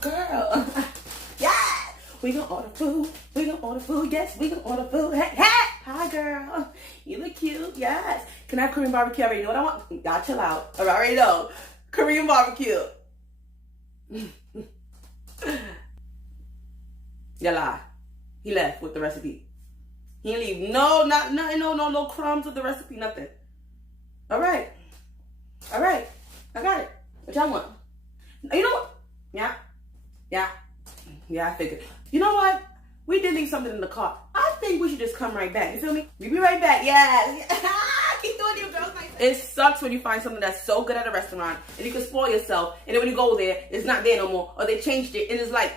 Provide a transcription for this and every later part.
Girl. Yeah. We gonna order food. We gonna order food. Yes, we gonna order food. Hey, hey. Hi, girl. You look cute. Yes. Can I have Korean barbecue? I already know what I want. Y'all chill out. I already know. Korean barbecue. You lie. He left with the recipe. He didn't leave no crumbs with the recipe, nothing. All right. I got it. What y'all want? You know what? Yeah, I figured. You know what? We did leave something in the car. I think we should just come right back. You feel me? We be right back. Yes. Keep doing you, girls. It sucks when you find something that's so good at a restaurant and you can spoil yourself, and then when you go there, it's not there no more, or they changed it, and it's like,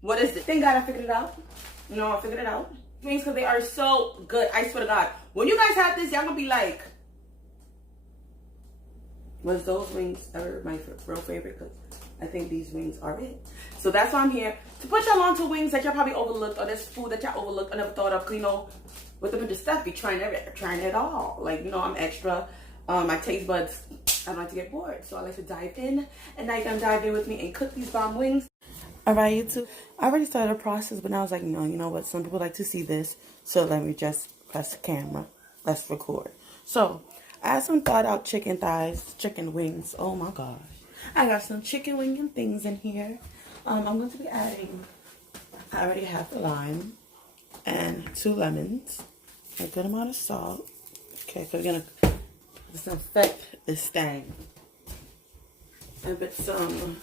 what is it? Thank God I figured it out. You know, I figured it out. Things, because they are so good. I swear to God. When you guys have this, y'all gonna be like, was those wings ever my real favorite? Because I think these wings are it. So that's why I'm here, to put y'all on to wings that y'all probably overlooked, or this food that y'all overlooked or never thought of. You know, with withApinchofSTEPH, be trying it all. Like, you know, I'm extra. My taste buds, I don't like to get bored. So I like to dive in. And now you can dive in with me and cook these bomb wings. All right, YouTube. I already started the process, but now I was like, no, you know what? Some people like to see this. So let me just press the camera. Let's record. So I have some thawed out chicken thighs, chicken wings. Oh my gosh. I got some chicken wing and things in here. I'm going to be adding, I already have the lime and 2 lemons, a good amount of salt. Okay, so we're going to disinfect this thing. And put some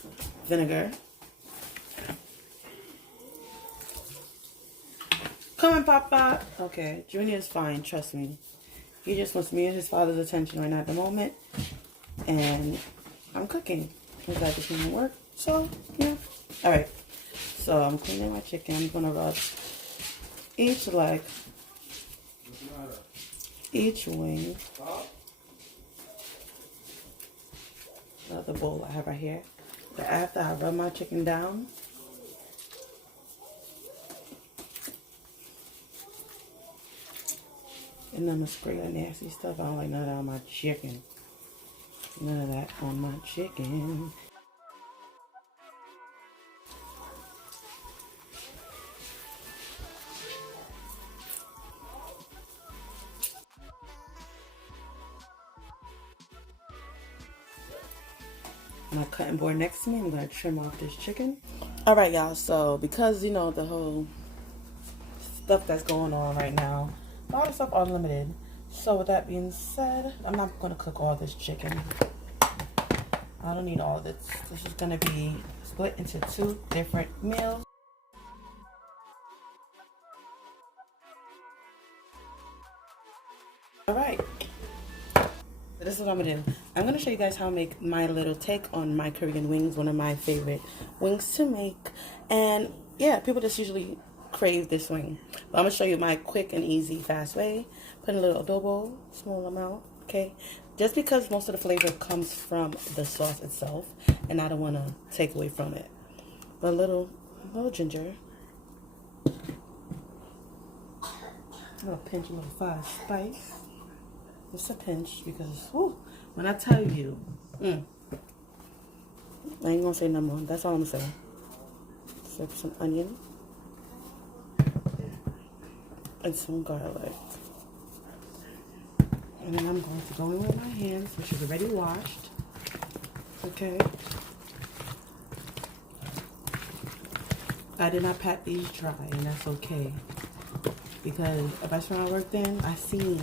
vinegar. Come on, Papa. Okay, Junior is fine, trust me. He just wants me and his father's attention right now at the moment. And I'm cooking. He's like, this doesn't work. So, yeah. Alright. So, I'm cleaning my chicken. I'm going to rub each leg, each wing. The bowl I have right here. But after I rub my chicken down, and I'm going to spray that nasty stuff. I don't like none of that on my chicken. None of that on my chicken. My cutting board next to me, I'm going to trim off this chicken. Alright, y'all. So, because, you know, the whole stuff that's going on right now, a lot of stuff are limited. So with that being said, I'm not going to cook all this chicken. I don't need all this. This is going to be split into 2 different meals. Alright. So this is what I'm going to do. I'm going to show you guys how I make my little take on my Korean wings. One of my favorite wings to make. And yeah, people just usually crave this wing. But I'm going to show you my quick and easy, fast way. Put in a little adobo, small amount, okay? Just because most of the flavor comes from the sauce itself, and I don't want to take away from it. But a little ginger. A little pinch, a little five spice. Just a pinch, because, whew, when I tell you, I ain't going to say no more. That's all I'm going to say. So some onion. And some garlic. And then I'm going to go in with my hands, which is already washed. Okay. I did not pat these dry, and that's okay. Because a restaurant I worked in, I seen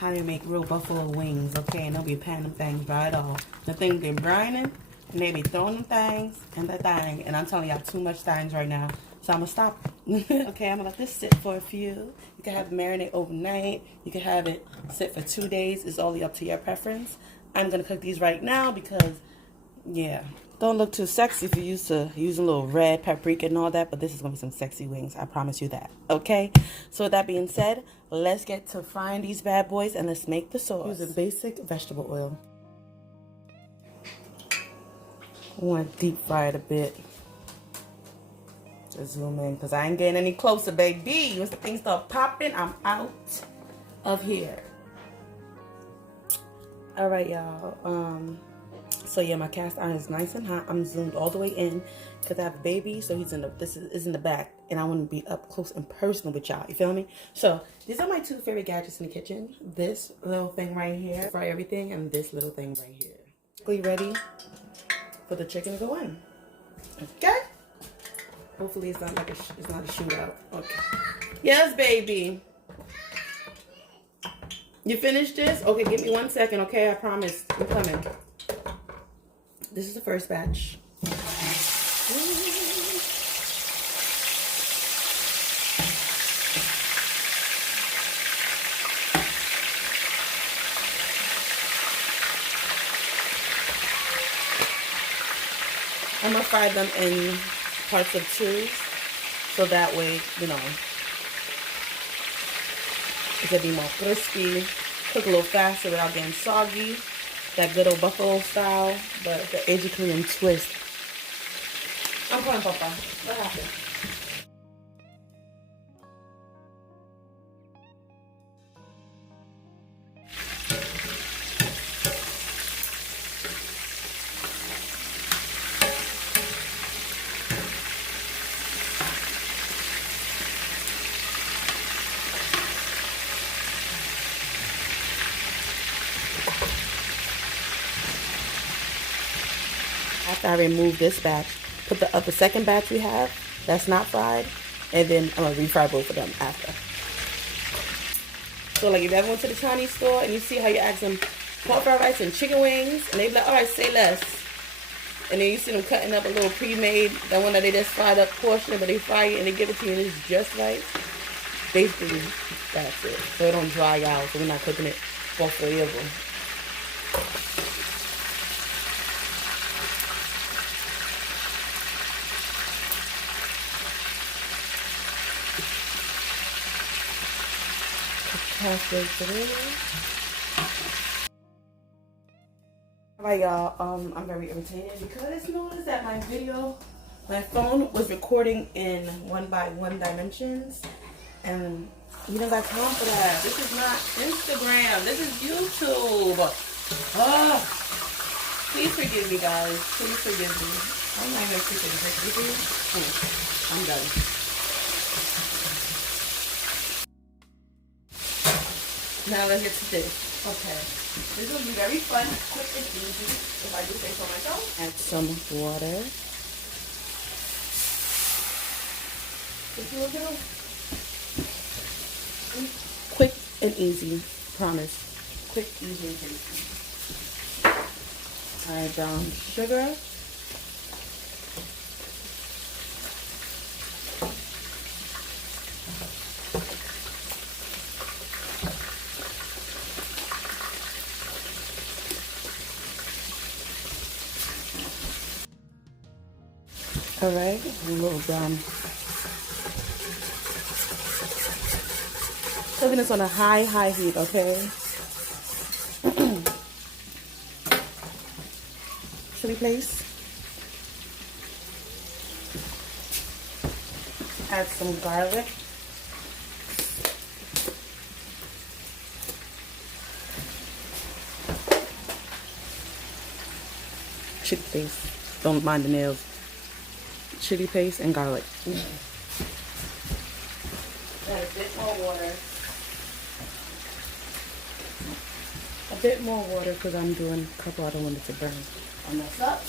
how they make real buffalo wings, okay? And they'll be patting them things dry at all. The thing they're brining, and they be throwing them things and that thing. And I'm telling y'all too much things right now. So I'm going to stop. Okay, I'm going to let this sit for a few. You can have it marinate overnight. You can have it sit for 2 days. It's only up to your preference. I'm going to cook these right now because, yeah. Don't look too sexy if you're used to using a little red paprika and all that. But this is going to be some sexy wings. I promise you that. Okay? So with that being said, let's get to frying these bad boys and let's make the sauce. Use a basic vegetable oil. I want to deep fry it a bit. Just zoom in because I ain't getting any closer, baby. Once the things start popping, I'm out of here. All right, y'all. So yeah, my cast iron is nice and hot. I'm zoomed all the way in because I have a baby, so he's in the this is in the back, and I want to be up close and personal with y'all. You feel me? So these are my two favorite gadgets in the kitchen. This little thing right here, fry everything, and this little thing right here. Ready for the chicken to go in. Okay. Hopefully it's not like it's not a shootout. Okay. Yes, baby. You finished this? Okay, give me 1 second, okay? I promise. I'm coming. This is the first batch. I'm gonna fry them in parts of 2, so that way, you know, it can be more crispy, cook a little faster without getting soggy. That good old buffalo style, but the Asian Korean twist. I'm coming, Papa. What happened? After I remove this batch, put the second batch we have that's not fried, and then I'm gonna refry both of them after. So like if you ever went to the Chinese store and you see how you ask them pork fried rice and chicken wings, and they be like, all right, say less. And then you see them cutting up a little pre-made, that one that they just fried up portion, but they fry it and they give it to you and it's just right. Basically, that's it. So it don't dry out, so we're not cooking it for forever. Halfway through. Alright, y'all, I'm very irritated because notice that my phone was recording in 1:1 dimensions, and you don't got time for that. This is not Instagram, this is YouTube. Please forgive me, guys. Please forgive me. I'm not even appreciating it. I'm done. Now let's get to this. Okay. This will be very fun, quick and easy, if I do say so myself. Add some water. Quick and easy. Promise. Quick, easy, and tasty. Add brown sugar. All right, a little brown. Cooking this on a high heat, okay? Chili paste. Add some garlic. Chili paste. Don't mind the nails. Chili paste and garlic. Add a bit more water. A bit more water because I'm doing a couple. I don't want it to burn or mess up.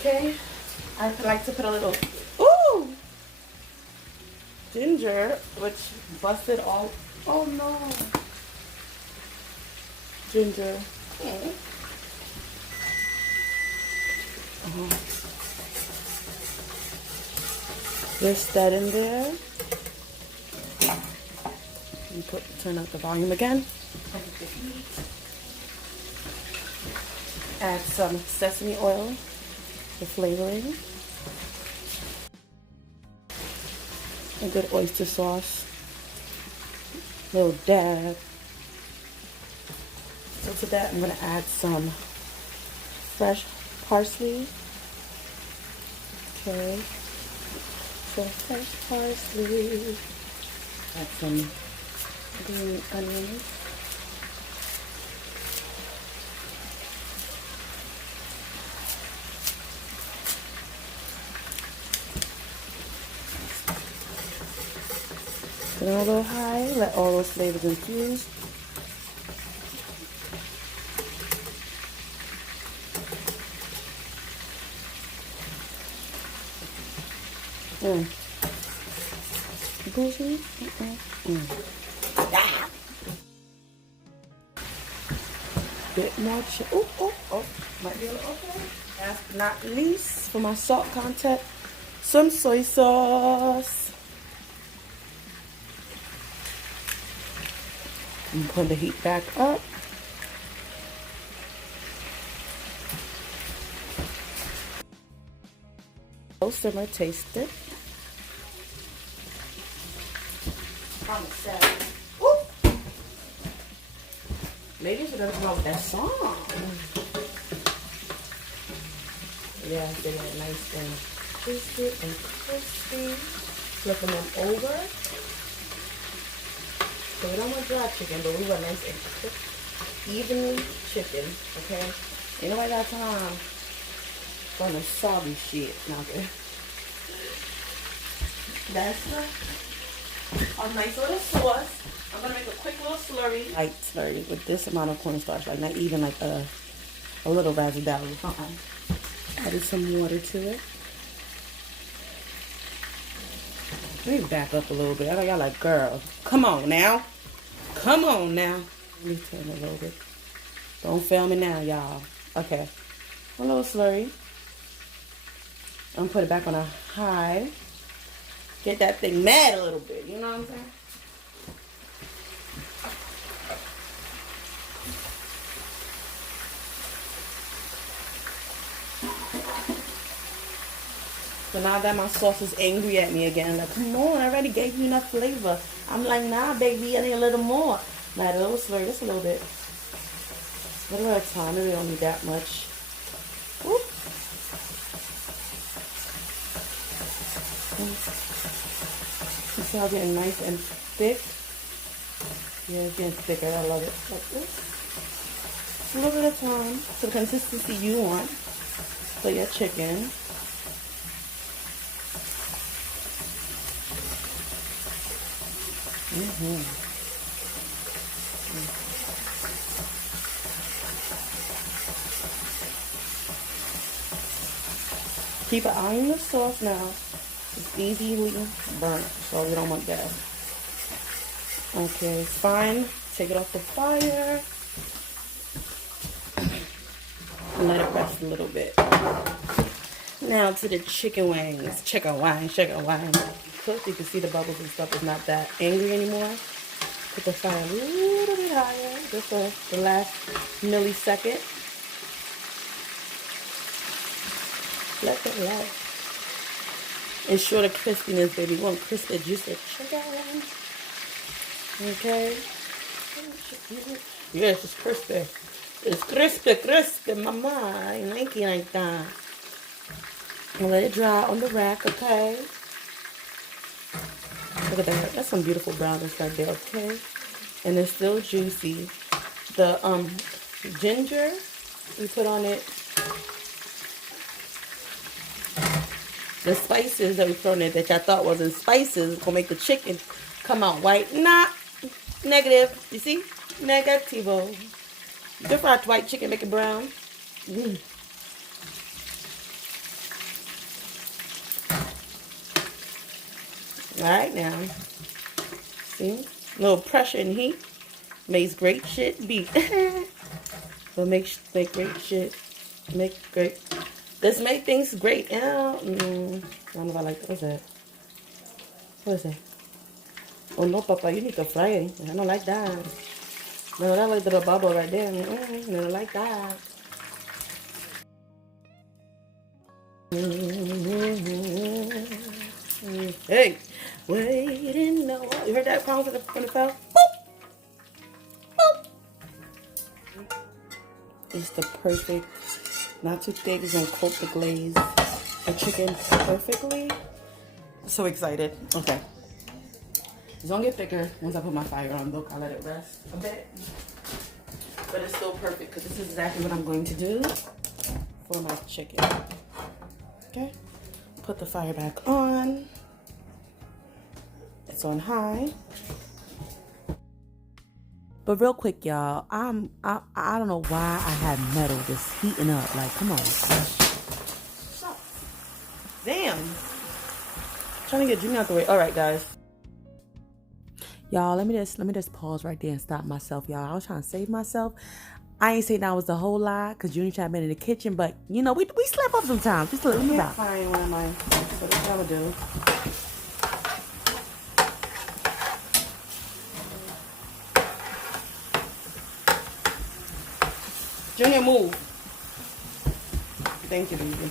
Okay. I like to put a little ginger, which busted all. Oh no. Ginger. Just that in there. And turn up the volume again. Add some sesame oil for flavoring. A good oyster sauce. Little dab. So to that, I'm going to add some fresh parsley. Okay. So fresh parsley. Add some green onions. Put it on a little high. Let all those flavors infuse. Bougie. Bit more oh, might be a little okay. Last but not least, for my salt content, some soy sauce. And put the heat back up. Low simmer, taste it. Ladies are gonna come out with that song. Yeah, they get nice and crispy and crispy. Flipping them over. So we don't want dry chicken, but we want nice and crisp, evenly chicken. Okay? Ain't nobody got time for the soggy shit. Not good. That's a nice little sauce. I'm gonna make a quick little slurry. Light slurry with this amount of cornstarch, like not even like a little razzle dazzle. Added some water to it. Let me back up a little bit. I know y'all like, girl, come on now. Come on now. Let me turn a little bit. Don't fail me now, y'all. Okay. A little slurry. I'm gonna put it back on a high. Get that thing mad a little bit. You know what I'm saying? So now that my sauce is angry at me again, like, come on, I already gave you enough flavor. I'm like, nah, baby, I need a little more. Now, a little slurry, just a little bit. A little bit of time, maybe don't need that much. Oop. You see how it's getting nice and thick? Yeah, it's getting thicker. I love it. Like this. A little bit of time to the consistency you want for your chicken. Keep an eye on the sauce now. It's easily burnt, so we don't want that. Okay, it's fine. Take it off the fire. And let it rest a little bit. Now to the chicken wings. Chicken wine, chicken wine. Cook, you can see the bubbles and stuff is not that angry anymore. Put the fire a little bit higher, just for the last millisecond. Let it out. Ensure the crispiness, baby. You want crispy, juicy chicken. Okay. Yes, it's crispy. It's crispy, crispy, mama. I like it like that. And let it dry on the rack, okay? Look at that. That's some beautiful brownness right there, okay? And it's still juicy. The ginger we put on it. The spices that we put on it that y'all thought wasn't spices gonna make the chicken come out white. Nah, negative. You see? Negativo. Good fried white chicken, make it brown. Alright now. See? A little pressure and heat makes great shit beat. So make great shit. Let's make things great. I don't know if I like that. What's that? What is that? Oh no, Papa, you need to fry it. I don't like that. No, that like the bubble right there. I don't like that. Hey, waiting, no. You heard that pound from the fell? Boop. Boop. It's the perfect, not too thick. It's gonna coat the glaze, the chicken perfectly. So excited. Okay. It's gonna get thicker once I put my fire on. Look, I'll let it rest a bit. But it's still perfect because this is exactly what I'm going to do for my chicken. Okay. Put the fire back on. lights on high. But real quick, y'all, I don't know why I have metal just heating up. Like, come on. Damn. Trying to get Junior out the way. All right, guys. Y'all, let me just pause right there and stop myself, y'all. I was trying to save myself. I ain't saying that was the whole lie, because Junior tried to be in the kitchen, but you know, we slip up sometimes. Just let me find one of mine. So that's what I'm gonna do. Junior, move. Thank you, baby.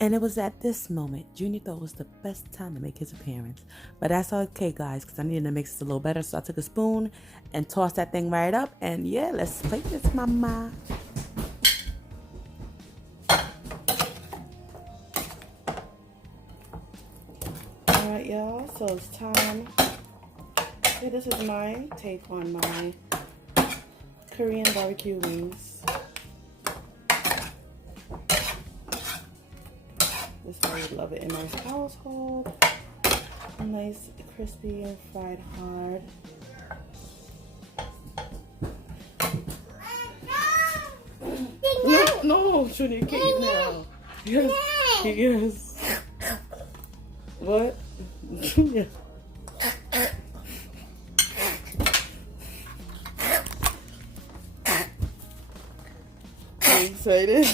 And it was at this moment Junior thought it was the best time to make his appearance. But that's okay, guys, because I needed to mix this a little better. So I took a spoon and tossed that thing right up. And yeah, let's plate this, mama. Alright, y'all. So it's time. Yeah, this is my take on my Korean barbecue wings. This is how we love it in our household. Nice, crispy, and fried hard. No, Junior, you can't eat now. Yes, yes. What? Junior. Are you excited?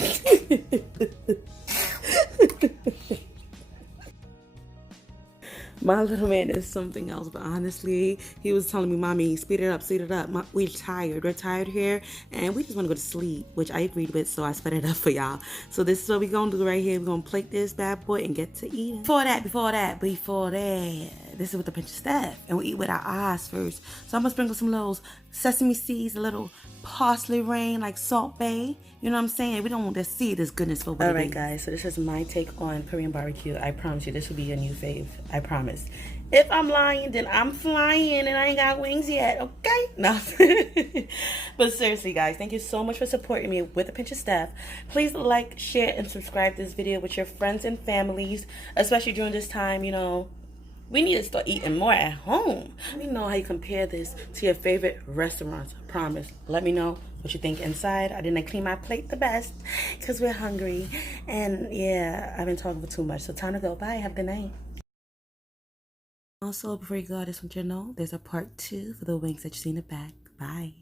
My little man is something else, but honestly, he was telling me, Mommy, speed it up, speed it up. We're tired here, and we just want to go to sleep, which I agreed with, so I sped it up for y'all. So this is what we're going to do right here. We're going to plate this bad boy and get to eating. Before that, this is with a pinch of Steph, and we eat with our eyes first. So I'm going to sprinkle some little sesame seeds, a little parsley rain, like Salt Bay. You know what I'm saying? We don't want to see this goodness for what it is. Alright, guys, so this is my take on Korean barbecue. I promise you, this will be your new fave. I promise. If I'm lying, then I'm flying and I ain't got wings yet, okay? No. But seriously, guys, thank you so much for supporting me with a pinch of Steph. Please like, share, and subscribe this video with your friends and families, especially during this time, you know. We need to start eating more at home. Let me know how you compare this to your favorite restaurants. I promise. Let me know what you think inside. I didn't clean my plate the best because we're hungry. And yeah, I've been talking for too much. So time to go. Bye. Have a good night. Also, before you go, I just want you to know there's a part 2 for the wings that you see in the back. Bye.